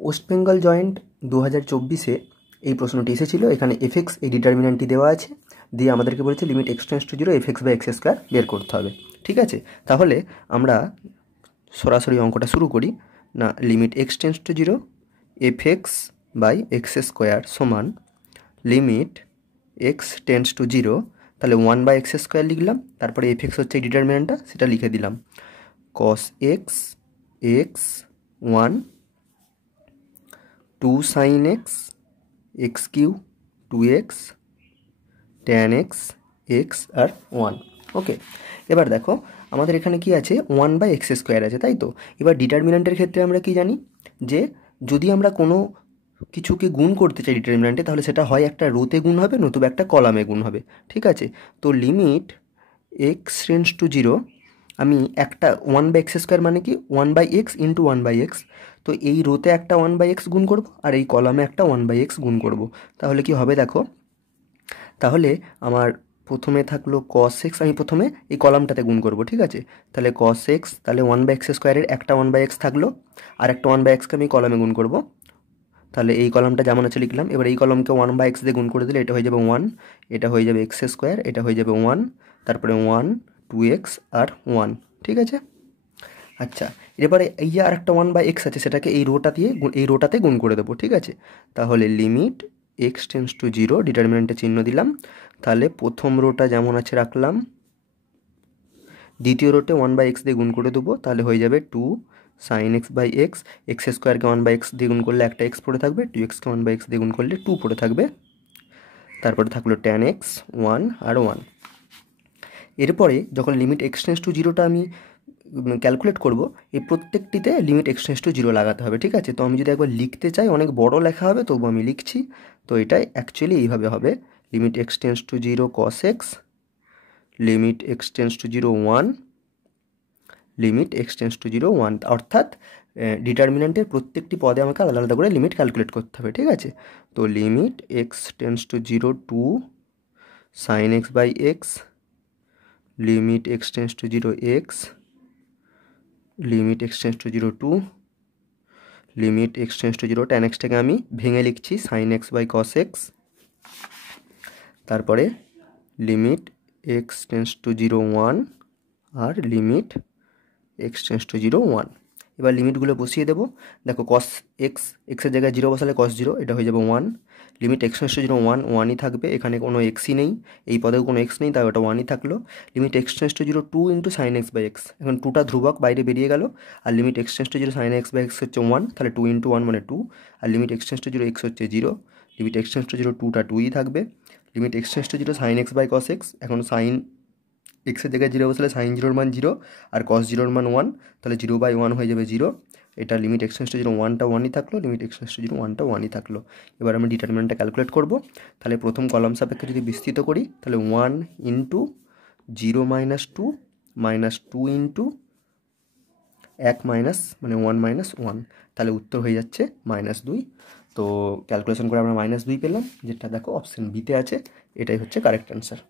West Bengal joint 2024-এ এই প্রশ্নটি এসেছিল। এখানে এফএক্স এই ডিটারমিনেন্টটি দেওয়া আছে, দিয়ে আমাদেরকে বলেছে limit x tends to 0 f x by x square বের করতে হবে। ঠিক আছে, তাহলে আমরা সরাসরি অঙ্কটা শুরু করি। না, limit x tends to 0 f x by x square সমান লিমিট এক্স টেন্ডস টু 0, তাহলে 1/x স্কোয়ার লিখলাম, তারপরে এফএক্স হচ্ছে এই ডিটারমিনেন্টটা, সেটা লিখে দিলাম cos x x 1 2 sin x x কিউ 2x tan x x আর 1। ওকে, এবার দেখো আমাদের এখানে কি আছে, 1/x স্কোয়ার আছে, তাই তো। এবার ডিটারমিনেন্টের ক্ষেত্রে আমরা কি জানি যে যদি আমরা কোনো কিছুকে গুণ করতে চাই ডিটারমিনেন্টে, তাহলে সেটা হয় একটা রোতে গুণ হবে, নতুবা একটা কলামে গুণ হবে। ঠিক আছে, তো লিমিট এক্স টেন্ডস টু 0, আমি একটা 1/x স্কোয়ার মানে কি 1/x ইন্টু 1/x, তো এই রোতে একটা 1/x গুণ করব আর এই কলামে একটা 1/x গুণ করব। তাহলে কি হবে দেখো, তাহলে আমার প্রথমে থাকলো cos x, আমি প্রথমে এই কলামটাতে গুণ করব। ঠিক আছে, তাহলে cos x, তাহলে 1/x স্কোয়ারের একটা 1/x থাকলো, আর একটা 1/xকে আমি কলামে গুণ করব। তাহলে এই কলামটা যেমন আছে লিখলাম, এবার এই কলামকে 1/x দিয়ে গুণ করে দিলে এটা হয়ে যাবে 1, এটা হয়ে যাবে এক্স স্কোয়ার, এটা হয়ে যাবে 1, তারপরে 1 2x আর 1। ঠিক আছে, আচ্ছা এবারে এই যে আর একটা 1/x আছে, সেটাকে এই রোটাতে গুণ করে দেবো। ঠিক আছে, তাহলে লিমিট এক্স টেন্ডস টু 0, ডিটারমিনেন্টে চিহ্ন দিলাম, তাহলে প্রথম রোটা যেমন আছে রাখলাম, দ্বিতীয় রোটে 1/x দিয়ে গুণ করে দেবো, তাহলে হয়ে যাবে 2 sin x by x, x স্কোয়ারকে 1/x দিয়ে গুণ করলে একটা এক্স পড়ে থাকবে, 2xকে 1/x দিয়ে গুণ করলে 2 পড়ে থাকবে, তারপরে থাকলো tan x 1 আর 1। এরপরে যখন লিমিট এক্স টেন্ডস টু 0টা আমি ক্যালকুলেট করব, এই প্রত্যেকটিতে লিমিট এক্স টেন্ডস টু 0 লাগাতে হবে। ঠিক আছে, তো আমি যদি একবার লিখতে চাই অনেক বড় লেখা হবে, তবু আমি লিখছি। তো এটাই অ্যাকচুয়ালি এইভাবে হবে, limit x tends to 0 cos x, limit x tends to 0 1, limit x tends to 0 1, অর্থাৎ ডিটারমিনেন্টের প্রত্যেকটি পদে আমাকে আলাদা আলাদা করে লিমিট ক্যালকুলেট করতে হবে। ঠিক আছে, তো limit x tends to 0 2 sin x by x, limit x tends to 0 x, limit x tends to 0 2, limit x tends to 0 tan xটাকে আমি ভেঙে লিখছি sin x by cos x, তারপরে লিমিট এক্স টেন্ডস টু 0 1 আর limit x tends to 0 1। এবার লিমিটগুলো বসিয়ে দেবো। দেখো cos x, এক্সের জায়গায় 0 বসালে cos 0, এটা হয়ে যাবে 1, লিমিট এক্স টেন্ডস টু 0 1 1ই থাকবে, এখানে কোনো এক্সই নেই, এই পদেও কোনো এক্স নেই, তাই ওটা 1ই থাকলো। Limit x tends to 0 2 into sin x by x, এখন 2টা ধ্রুবক বাইরে বেরিয়ে গেল, আর limit x tends to 0 sin x by x হচ্ছে 1, তাহলে 2 ইন্টু 1 মানে 2, আর limit x tends to 0 x হচ্ছে 0, লিমিট এক্স টেন্ডস টু 0 2টা 2ই থাকবে, limit x tends to 0 sin x by cos x, এখন sin এক্সের জায়গায় 0 বসালে sin 0-র মান 0 আর cos 0-র মান 1, তাহলে 0/1 হয়ে যাবে 0, এটা লিমিট এক্স টেন্ডস টু 0 1টা 1ই থাকলো, লিমিট এক্স টেন্ডস টু 0 1টা 1ই থাকলো। এবার আমি ডিটারমিনেন্টটা ক্যালকুলেট করব। তাহলে প্রথম কলাম সাপেক্ষে যদি বিস্তৃত করি, তাহলে 1 into 0 minus 2 minus 2 into 1 minus মানে 1 মাইনাস 1, তাহলে উত্তর হয়ে যাচ্ছে -2। তো ক্যালকুলেশন করে আমরা -2 পেলাম, যেটা দেখো অপশন বিতে আছে, এটাই হচ্ছে কারেক্ট অ্যান্সার।